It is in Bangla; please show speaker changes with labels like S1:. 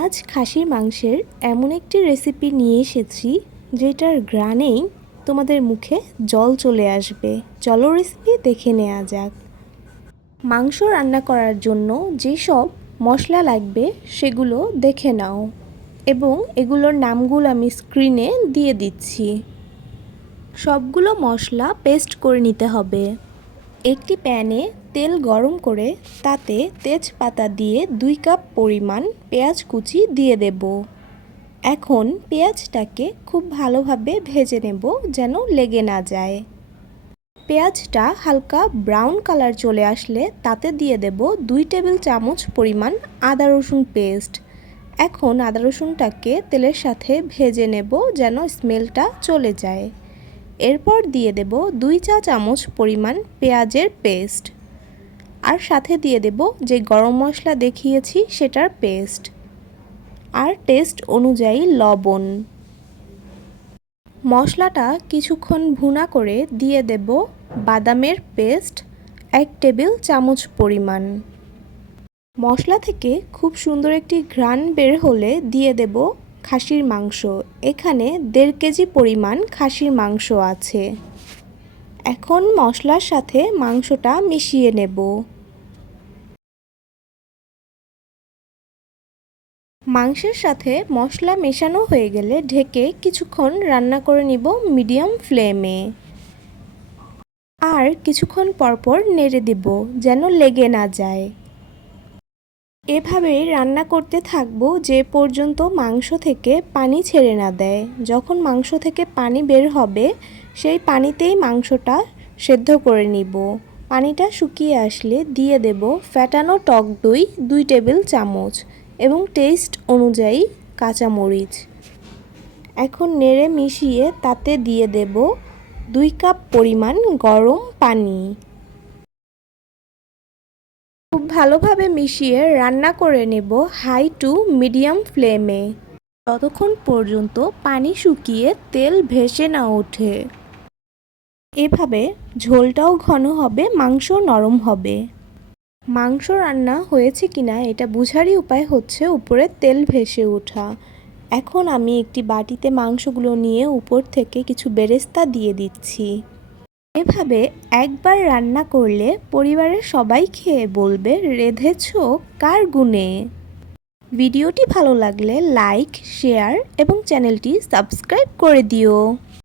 S1: আজ খাসির মাংসের এমন একটি রেসিপি নিয়ে এসেছি, যেটার গ্রানেই তোমাদের মুখে জল চলে আসবে। চলো রেসিপি দেখে নেওয়া যাক। মাংস রান্না করার জন্য যেসব মশলা লাগবে, সেগুলো দেখে নাও এবং এগুলোর নামগুলো আমি স্ক্রিনে দিয়ে দিচ্ছি। সবগুলো মশলা পেস্ট করে নিতে হবে। একটি প্যানে তেল গরম করে তাতে তেজপাতা দিয়ে দুই কাপ পরিমাণ পেঁয়াজ কুচি দিয়ে দেব। এখন পেঁয়াজটাকে খুব ভালোভাবে ভেজে নেব যেন লেগে না যায়। পেঁয়াজটা হালকা ব্রাউন কালার চলে আসলে তাতে দিয়ে দেব দুই টেবিল চামচ পরিমাণ আদা রসুন পেস্ট। এখন আদা রসুনটাকে তেলের সাথে ভেজে নেব যেন স্মেলটা চলে যায়। এরপর দিয়ে দেব দুই চা চামচ পরিমাণ পেঁয়াজের পেস্ট। আর সাথে দিয়ে দেব যে গরম মশলা দেখিয়েছি সেটার পেস্ট। আর টেস্ট অনুযায়ী লবণ। মশলাটা কিছুক্ষণ ভুনা করে দিয়ে দেব বাদামের পেস্ট, এক টেবিল চামচ পরিমাণ। মশলা থেকে খুব সুন্দর একটি ঘ্রাণ বের হলে দিয়ে দেব খাসির মাংস। এখানে দেড় কেজি পরিমাণ খাসির মাংস আছে। এখন মশলার সাথে মাংসটা মিশিয়ে নেব। মাংসের সাথে মশলা মেশানো হয়ে গেলে ঢেকে কিছুক্ষণ রান্না করে নিব মিডিয়াম ফ্লেমে। আর কিছুক্ষণ পরপর নেড়ে দিব যেন লেগে না যায়। এভাবেই রান্না করতে থাকব যে পর্যন্ত মাংস থেকে পানি ছেড়ে না দেয়। যখন মাংস থেকে পানি বের হবে, সেই পানিতেই মাংসটা সেদ্ধ করে নিব। পানিটা শুকিয়ে আসলে দিয়ে দেব ফ্যাটানো টক দই দুই টেবিল চামচ এবং টেস্ট অনুযায়ী কাঁচামরিচ। এখন নেড়ে মিশিয়ে তাতে দিয়ে দেব দুই কাপ পরিমাণ গরম পানি। খুব ভালোভাবে মিশিয়ে রান্না করে নেব হাই টু মিডিয়াম ফ্লেমে। ততক্ষণ পর্যন্ত পানি শুকিয়ে তেল ভেসে না ওঠে। এভাবে ঝোলটাও ঘন হবে, মাংস নরম হবে। মাংস রান্না হয়েছে কিনা এটা বুঝারই উপায় হচ্ছে উপরে তেল ভেসে ওঠা। এখন আমি একটি বাটিতে মাংসগুলো নিয়ে উপর থেকে কিছু বেরেস্তা দিয়ে দিচ্ছি। এভাবে একবার রান্না করলে পরিবারের সবাই খেয়ে বলবে, রেধেছ? কার গুণে? ভিডিওটি ভালো লাগলে লাইক, শেয়ার এবং চ্যানেলটি সাবস্ক্রাইব করে দিও।